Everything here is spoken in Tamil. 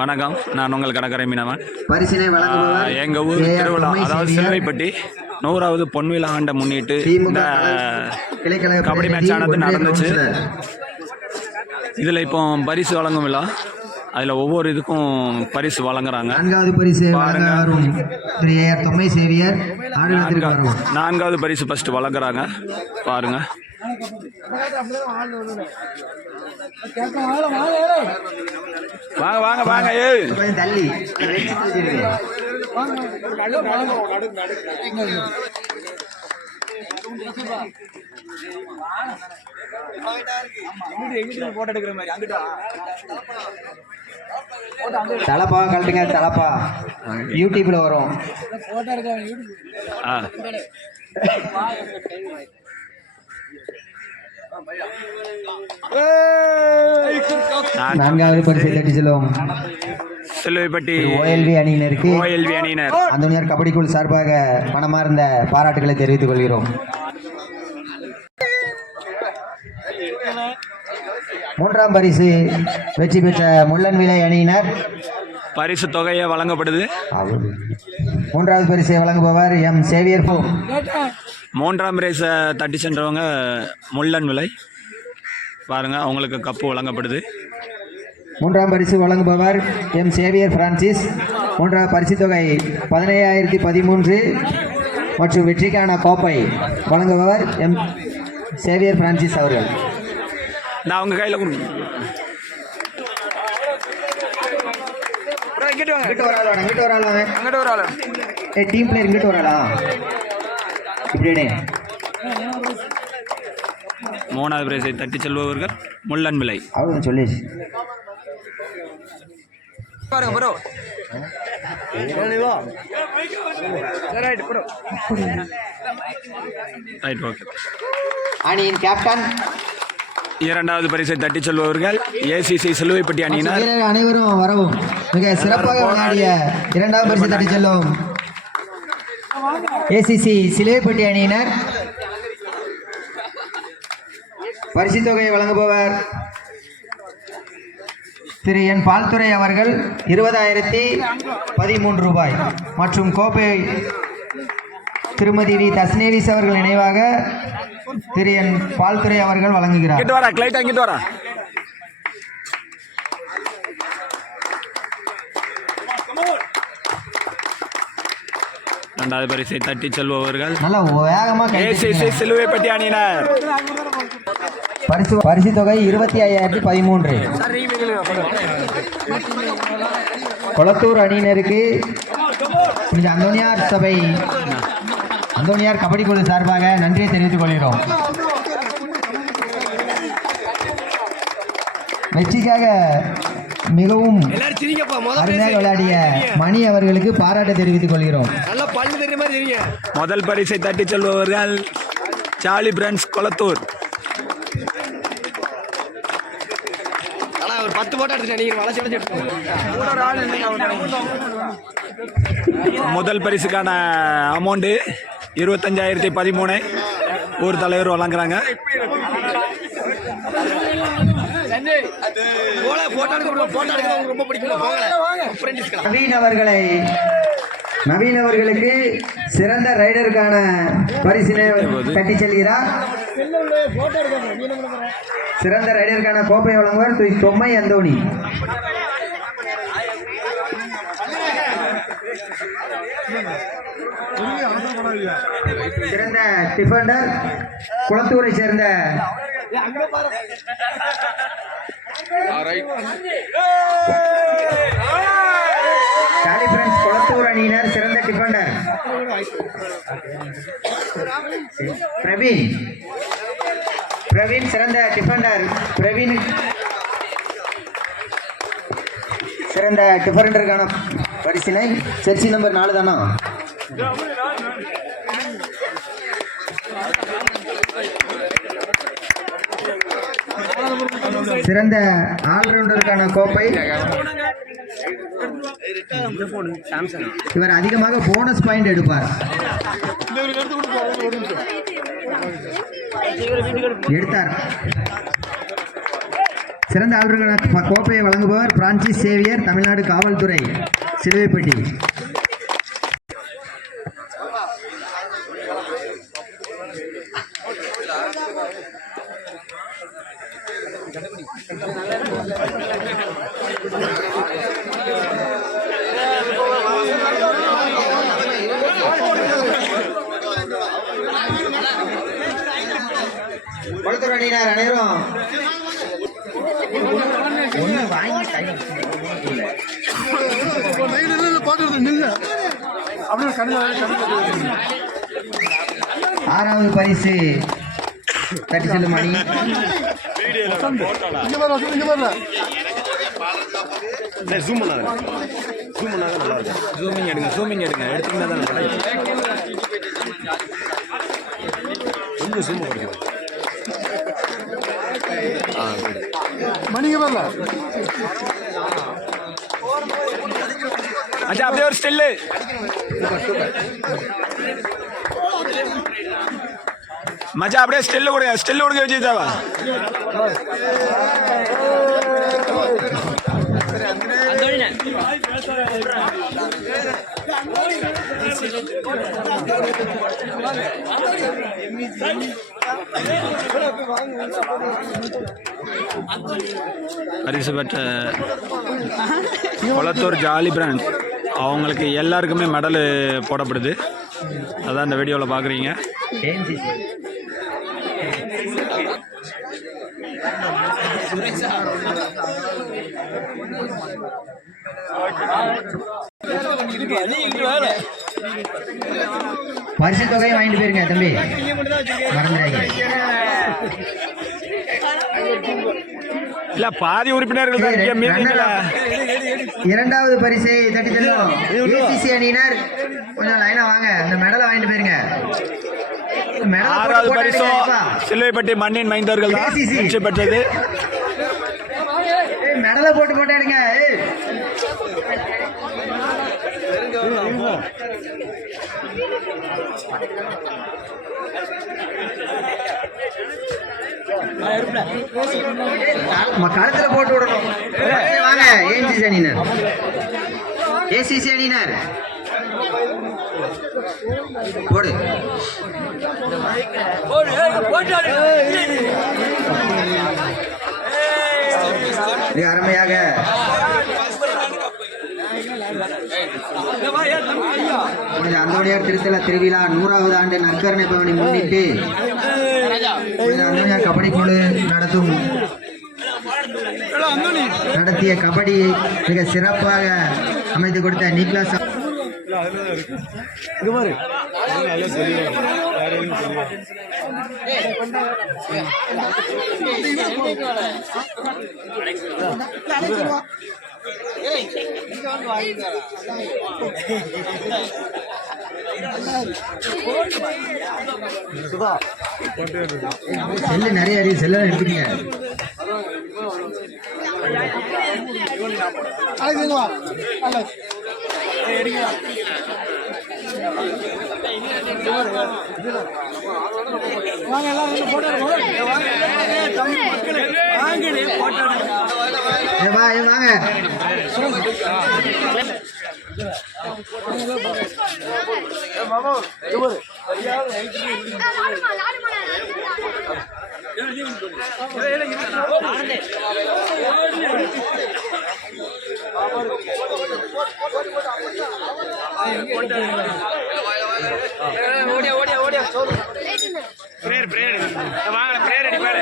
வணக்கம், நான் உங்கள் கடற்கரை மீனவன். பரிசினை வழங்குபவர் எங்கள் ஊர் திருவிழா, அதாவது சிலுவைப்பட்டி 100வது பொன்விழா ஆண்டை முன்னிட்டு இந்த கபடி மேட்ச் ஆனது நடந்துச்சு. இதில் இப்போ பரிசு வழங்கும் விழா, அதில் ஒவ்வொரு இதுக்கும் பரிசு வழங்குறாங்க. 4வது பரிசு வழங்கும் திரு ஏஆர் தொம்மை சேவியர். 4வது பரிசு ஃபர்ஸ்ட் வழங்குறாங்க, பாருங்க. வாங்க வாங்க வாங்க, தள்ளி தலப்பா கழட்டுங்க, தலப்பா யூடியூப்ல வரும். நான்காவது பரிசை தட்டி செல்லும் சிலுவைப்பட்டி ஓஎல்வி அணியினருக்கு அணியினர் அந்தோனியார் கபடி குழு சார்பாக மனமார்ந்த பாராட்டுகளை தெரிவித்துக் கொள்கிறோம். 3ஆம் பரிசு வெற்றி பெற்ற முள்ளன்விளை அணியினர் பரிசு தொகையை வழங்கப்படுது. 3வது பரிசை வழங்குபவர் எம் சேவியர். 3ஆம் பரிசை தட்டி சென்றவங்க முள்ளன்விளை, பாருங்க, அவங்களுக்கு கப்பு வழங்கப்படுது. 3ஆம் பரிசு வழங்குபவர் எம் சேவியர் பிரான்சிஸ். 3வது பரிசு தொகை 15,013 மற்றும் வெற்றிக்கான கோப்பை வழங்குபவர் எம் சேவியர் பிரான்சிஸ் அவர்கள். நான் அவங்க கையில் கொடுங்க. டீம் பிளேயர் இங்கிட்டு வராளா? இப்படியே 3வது பிரைஸை தட்டி செல்பவர்கள் முள்ளன்விளை. அவங்க சொல்லி அணியின் கேப்டன். 2வது பரிசை தட்டி செல்பவர்கள் ஏசிசி சிலுவைப்பட்டி அணியினர். அனைவரும் வரவும். மிக சிறப்பாக விளையாடிய 2வது பரிசை தட்டி செல்லும் ஏசிசி சிலுவைப்பட்டி அணியினர். பரிசு தொகையை வழங்குபவர் திரு என் பால்துறை அவர்கள் 20,013 ரூபாய் மற்றும் கோப்பை திருமதி வி தஸ்னேவிஸ் அவர்கள் நினைவாக திரு என் பால்துறை அவர்கள் வழங்குகிறார். 2வது பரிசை தட்டி செல்பவர்கள் நல்ல வேகமா ஏசிசி சிலுவைப்பட்டி அணியினர். பரிசு தொகை 25,013. கொளத்தூர் அணியினருக்கு அந்தோனியார் சபை அந்தோனியார் கபடி குழு சார்பாக நன்றியை தெரிவித்துக் கொள்கிறோம். வெற்றிக்காக மிகவும் அருமையாக விளையாடிய மணி அவர்களுக்கு பாராட்டு தெரிவித்துக் கொள்கிறோம். முதல் பரிசை தட்டி செல்பவர்கள் சார்லி பிரான்ஸ் கொளத்தூர். முதல் பரிசுக்கான அமௌண்ட் 25,013 ஊர் தலைவர் வழங்குறாங்க. நவீன் அவர்களுக்கு சிறந்த ரைடருக்கான பரிசினை கட்டி செல்கிறார். சிறந்த ரைடருக்கான கோப்பை வழங்குவர் திரு தொம்மை அந்தோணி. சிறந்த டிஃபெண்டர் குளத்தூரை சேர்ந்த குளத்தூர் அணியினர் சிறந்த டிஃபெண்டர் பிரவீன் சிறந்த டிஃபெண்டர். பிரவீன் சிறந்த டிஃபெண்டருக்கான பரிசினை செர்சி நம்பர் 4 தானா? சிறந்த ஆல்ரவுண்டருக்கான கோப்பை. இவர் அதிகமாக போனஸ் பாயிண்ட் எடுப்பார். எடுத்தார். சிறந்த ஆளுநர் கோப்பையை வழங்குபவர் பிரான்சிஸ் சேவியர், தமிழ்நாடு காவல்துறை, சிலுவைப்பட்டி. வளர்த்துறை அணியினர் அனைவரும் ஆறாவது பரிசு தட்டி செல்லும் அணி ஜூமிங் எடுங்க எடுத்துக்கிட்டா தான் மணிக்கு வரல அச்சா அப்படியே ஒரு ஸ்டில்லு மச்சா அப்படியே ஸ்டில்லு கொடுங்க விஜய் தேவா. பரிசு பெற்ற கொளத்தூர் ஜாலி பிராண்ட் அவங்களுக்கு எல்லாருக்குமே மெடல் போடப்படுது. அதான் இந்த வீடியோவில் பார்க்குறீங்க. பரிசு தொகையை வாங்கிட்டு போயிருங்க தம்பி, மறந்துடாங்க. இல்ல பாதி உறுப்பினர்கள் இரண்டாவது பரிசை தட்டி செல்லும் ஏசிசி அணியினர் கொஞ்சம் லைனா வாங்க, இந்த மெடலை வாங்கிட்டு போயிருங்க. ஆறாவது பரிசும் சிலுவைப்பட்டி மண்ணின் மைந்தர்கள் வெற்றி பெற்றது. மெடலை போட்டு எடுங்க. களத்துல போட்டு விடணும். வாங்க ஏசிசி அணியினர், ஏசிசி அணியினர் போடு. மிக அருமையாக அந்தோணியார் திருத்தல திருவிழா 100வது ஆண்டு நற்கருணை பவனி முன்னிட்டு அந்தோணியார் கபடி குழு நடத்திய கபடியை மிக சிறப்பாக அமைத்து கொடுத்த நிக்லாஸ் செல்லு நிறைய செல்ல எடுத்துக்கீங்க. வாங்க பிரேயர் வாங்க பிரேயர் அடி பாரு.